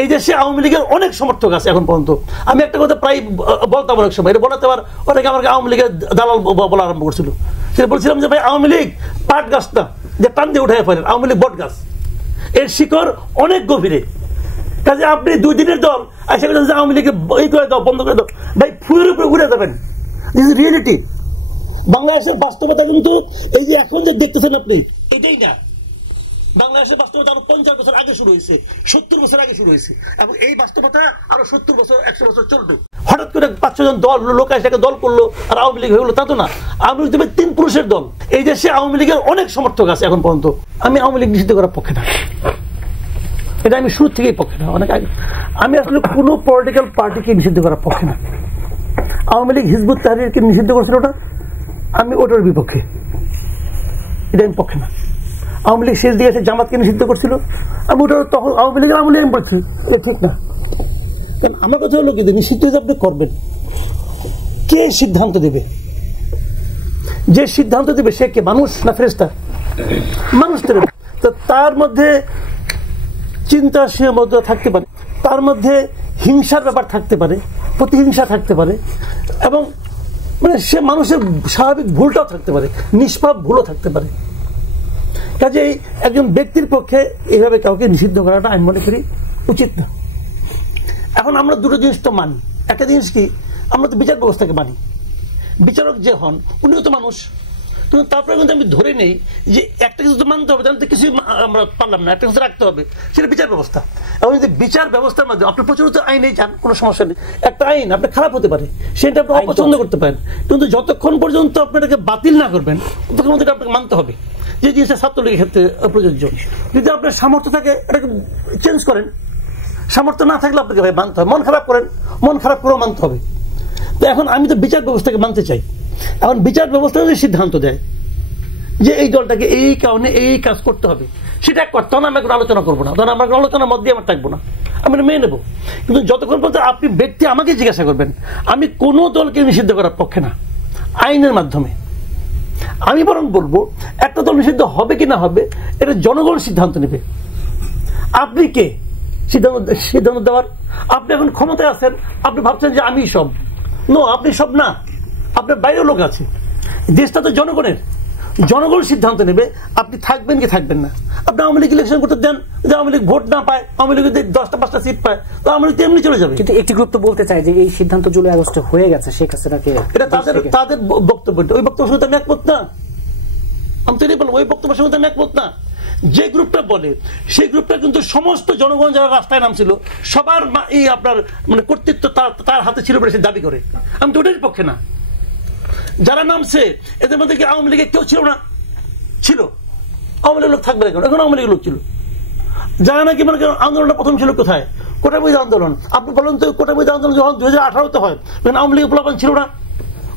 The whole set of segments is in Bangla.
এই দেশে আওয়ামী লীগের অনেক সমর্থক আছে এখন পর্যন্ত। আমি একটা কথা প্রায় বলতাম অনেক সময়, এটা বলাতে আবার অনেকে আমাকে আওয়ামী লীগের দালাল বলা আরম্ভ করছিল। সেটা বলছিলাম যে ভাই আওয়ামী লীগ পাট গাছ না যে টান দিয়ে উঠাই ফেলেন, আওয়ামী লীগ বট গাছ, এর শিকড় অনেক গভীরে। কাজে আপনি 2 দিনের দল আশা করেন যে আওয়ামী লীগকে এই করে দাও, বন্ধ করে দাও, ভাই ফুয়ের উপরে উড়ে যাবেন। This is reality. বাংলাদেশের বাস্তবতা কিন্তু এই যে এখন যে দেখতেছেন আপনি, এটাই না। বাংলাদেশের বাস্তবতা আরো 50 বছর আগে শুরু হয়েছে, 70 বছর আগে শুরু হয়েছে, এবং এই বাস্তবতা আরো 70 বছর 100 বছর চলবে। হঠাৎ করে 5-6 জন দল লোক এসে দল করলো আর আওয়ামী লীগ হয়ে গেলো, তা তো না। আওয়ামী লীগ 3 পুরুষের দল। এই দেশে আওয়ামী লীগের অনেক সমর্থক আছে এখন পর্যন্ত। আমি আওয়ামী লীগ নিষিদ্ধ করার পক্ষে না, এটা আমি শুরু থেকেই পক্ষে না, অনেক আগে। আমি আসলে কোনো পলিটিক্যাল পার্টিকে নিষিদ্ধ করার পক্ষে না। আওয়ামী লীগ হিজবুত তাহরিরকে নিষিদ্ধ করেছিল ওটা, আমি ওটার বিপক্ষে, এটা আমি পক্ষে না। আওয়ামী লীগ শেষ দিকে জামাতকে নিষিদ্ধ করছিল, আমি ওটা তখন আওয়ামী লীগের আমলে আমি বলছি এটা ঠিক না। কারণ আমার কথা হলো কি, নিষিদ্ধ আপনি করবেন, কে সিদ্ধান্ত দেবে? যে সিদ্ধান্ত দেবে সে কে, মানুষ না ফেরেশতা? মানুষ দেবে। তো তার মধ্যে চিন্তা সীমাবদ্ধতা থাকতে পারে, তার মধ্যে হিংসার ব্যাপার থাকতে পারে, প্রতিহিংসা থাকতে পারে, এবং মানে সে মানুষের স্বাভাবিক ভুলটাও থাকতে পারে, নিষ্পাপ ভুলও থাকতে পারে। কাজেই একজন ব্যক্তির পক্ষে এইভাবে কাউকে নিষিদ্ধ করাটা আমি মনে করি উচিত না। এখন আমরা দুটো জিনিস তো মানি। একটা জিনিস কি, আমরা তো বিচার ব্যবস্থাকে মানি। বিচারক যে হন উনিও তো মানুষ, কিন্তু তারপরে কিন্তু আমি ধরে নেই যে একটা কিছু তো মানতে হবে, তাহলে তো কিছুই আমরা পারলাম না, একটা কিছু রাখতে হবে, সেটা বিচার ব্যবস্থা। এবং যদি বিচার ব্যবস্থার মাধ্যমে আপনি প্রচলিত আইনেই চান, কোনো সমস্যা নেই। একটা আইন আপনার খারাপ হতে পারে, সেটা আপনি অপছন্দ করতে পারেন, কিন্তু যতক্ষণ পর্যন্ত আপনি এটাকে বাতিল না করবেন ততক্ষণ এটা আপনাকে মানতে হবে। যে জিনিসটা ছাত্রলীগের ক্ষেত্রে প্রযোজ্য, যদি আপনার সামর্থ্য থাকে এটাকে চেঞ্জ করেন, সামর্থ্য না থাকলে আপনাকে ভাই মানতে হবে। মন খারাপ করেন, মন খারাপ করেও মানতে হবে। তো এখন আমি তো বিচার ব্যবস্থাকে মানতে চাই। এখন বিচার ব্যবস্থা যদি সিদ্ধান্ত দেয় যে এই দলটাকে এই কারণে এই কাজ করতে হবে, সেটা করতে হবে, আমি কোনো আলোচনা করবো না, তখন আমার আলোচনার মধ্যে আমার থাকবো না, আমি মেনে নেবো। কিন্তু যতক্ষণ পর্যন্ত আপনি ব্যক্তি আমাকে জিজ্ঞাসা করবেন, আমি কোনো দলকে নিষিদ্ধ করার পক্ষে না আইনের মাধ্যমে। আমি বরং বলবো একটা দল নিষিদ্ধ হবে কি না হবে এটা জনগণ সিদ্ধান্ত নেবে। আপনি কে সিদ্ধান্ত দেওয়ার? আপনি এখন ক্ষমতায় আছেন, আপনি ভাবছেন যে আমি সব। নো, আপনি সব না, আপনার বাইরেও লোক আছে। দেশটা তো জনগণের, জনগণ সিদ্ধান্ত নেবে আপনি থাকবেন কি থাকবেন না। আপনি আওয়ামী লীগ ইলেকশন করতে দেন, যে আওয়ামী লীগ ভোট না পায়, আওয়ামী লীগ 10টা-5টা সিট পায়, তো আওয়ামী লীগ এমনি চলে যাবে। কিন্তু একটি গ্রুপ তো বলতে চায় যে এই সিদ্ধান্ত জুলাই আগস্টে হয়ে গেছে, শেখ হাসিনাকে, এটা তাদের বক্তব্য। ওই বক্তব্যের সঙ্গে আমি একমত না। আমি তো এটাই বলবো, ওই বক্তব্যের সঙ্গে আমি একমত না। যে গ্রুপটা বলে সেই গ্রুপটা কিন্তু সমস্ত জনগণ যারা রাস্তায় নামছিল সবার এই আপনার মানে কর্তৃত্ব তার হাতে ছিল বলে সে দাবি করে। আমি তো ওটার পক্ষে না। যারা নামছে এদের মধ্যে কি আওয়ামী লীগের কেউ ছিল না? ছিল। আওয়ামী লীগের লোক থাকবে না কেন? এখন আওয়ামী লীগের লোক ছিল। যারা নাকি মনে করেন আন্দোলনটা প্রথম ছিল কোথায়? কোটাবৈধ আন্দোলন। আপনি বলেন তো কোটাবৈধ আন্দোলন যখন 2018-তে হয় তখন আওয়ামী লীগের প্লাবন ছিল না?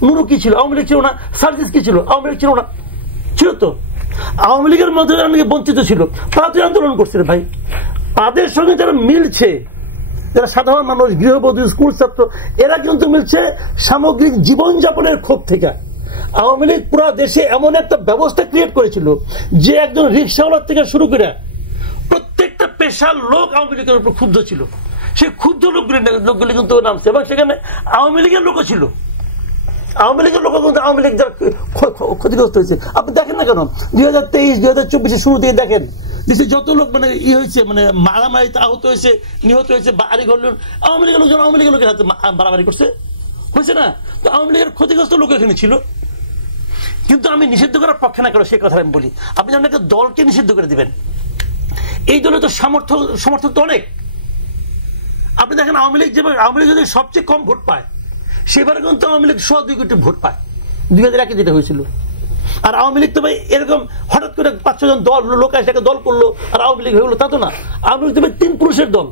নুরু কি ছিল? আওয়ামী লীগ ছিল না? সার্জিস কি ছিল? আওয়ামী লীগ ছিল না? ছিল তো। আওয়ামী লীগের মধ্যে যারা বঞ্চিত ছিল তারা তো আন্দোলন করছিল ভাই। তাদের সঙ্গে যারা মিলছে, যারা সাধারণ মানুষ, গৃহবধূ, স্কুল ছাত্র, এরা কিন্তু মিলছে সামগ্রিক জীবনযাপনের ক্ষোভ থেকে। আওয়ামী লীগ পুরো দেশে এমন একটা ব্যবস্থা ক্রিয়েট করেছিল যে একজন রিক্সাওয়ালার থেকে শুরু করে প্রত্যেকটা পেশার লোক আওয়ামী লীগের উপর ক্ষুব্ধ ছিল। সেই ক্ষুব্ধ লোকগুলি কিন্তু নামছে, এবং সেখানে আওয়ামী লীগের লোকও ছিল। আওয়ামী লীগের লোক কিন্তু আওয়ামী লীগ যারা ক্ষতিগ্রস্ত হয়েছে আপনি দেখেন না কেন? 2023-2024 শুরু থেকে দেখেন দেশে যত লোক মানে হয়েছে, মানে মারামারিতে আহত হয়েছে, নিহত হয়েছে, বাড়ি ঘর আওয়ামী লীগের লোকজন আওয়ামী লীগের লোকের হাতে মারামারি করছে, হয়েছে না? তো আওয়ামী লীগের ক্ষতিগ্রস্ত লোক এখানে ছিল। কিন্তু আমি নিষিদ্ধ করার পক্ষে না কেন সে কথা আমি বলি। আপনি জানেন একটা দলকে নিষিদ্ধ করে দিবেন, এই দলে তো সমর্থক তো অনেক। আপনি দেখেন আওয়ামী লীগ যেভাবে, আওয়ামী লীগ যদি সবচেয়ে কম ভোট পায় সেবারে কিন্তু আওয়ামী লীগ 2 কোটি ভোট পায় 2001-এ যেটা হয়েছিল। আর আওয়ামী লীগ তো ভাই এরকম হঠাৎ করে 5-6 জন দল লোক এসে দল করলো আর আওয়ামী লীগ হয়ে গেলো, তা তো না। আওয়ামী লীগ তো 3 পুরুষের দল।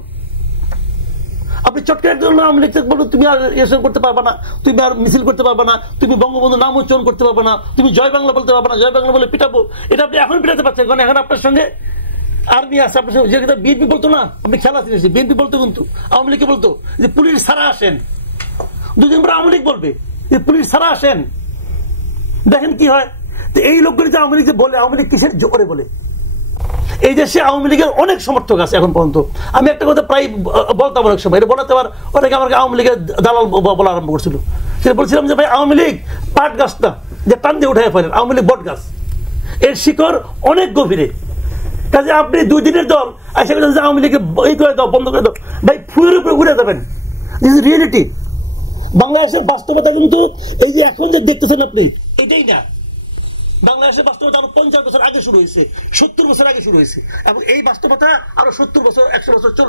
আপনি চটকার একজন আওয়ামী লীগ বলুন তুমি আর ইলেকশন করতে পারবা না, তুমি আর মিছিল করতে পারবা না, তুমি বঙ্গবন্ধু নাম উচ্চারণ করতে পারবা না, তুমি জয় বাংলা বলতে পারবা না, জয় বাংলা বলে পিটাবো। এটা আপনি এখন পিটাতে পারছেন কারণ এখন আপনার সঙ্গে আর্মি আছে, আপনার সঙ্গে যেটা বিএনপি বলতো না, আপনি খেলা ছিল বিএনপি বলতো, কিন্তু আওয়ামী লীগকে বলতো যে পুলিশ ছাড়া আসেন। 2 দিন পরে আওয়ামী লীগ বলবে যে পুলিশ ছাড়া আসেন। দেখেন কি হয়। তো এই লোকগুলি যে আওয়ামী লীগ যে বলে, আওয়ামী লীগ কিসের জোরে বলে? এই দেশে আওয়ামী লীগের অনেক সমর্থক আছে এখন পর্যন্ত। আমি একটা কথা প্রায় বলতাম অনেক সময়, এটা বলাতে আবার অনেকে আমাকে আওয়ামী লীগের দালাল বলা আরম্ভ করছিল। সেটা বলছিলাম যে ভাই আওয়ামী লীগ পাট গাছ না যে টান দিয়ে উঠাই ফেলেন, আওয়ামী লীগ বট গাছ, এর শিকড় অনেক গভীরে। কাজে আপনি 2 দিনের দল আশা করেন যে আওয়ামী লীগকে এই করে দাও, বন্ধ করে দাও, ভাই ফুয়ের উপরে উড়ে যাবেন। This is reality. বাংলাদেশের বাস্তবতা কিন্তু এই যে এখন যে দেখতেছেন আপনি, এটাই না। বাংলাদেশের বাস্তবতা আরো 50 বছর আগে শুরু হয়েছে, 70 বছর আগে শুরু হয়েছে, এবং এই বাস্তবতা আরো 70 বছর 100 বছর চলবে।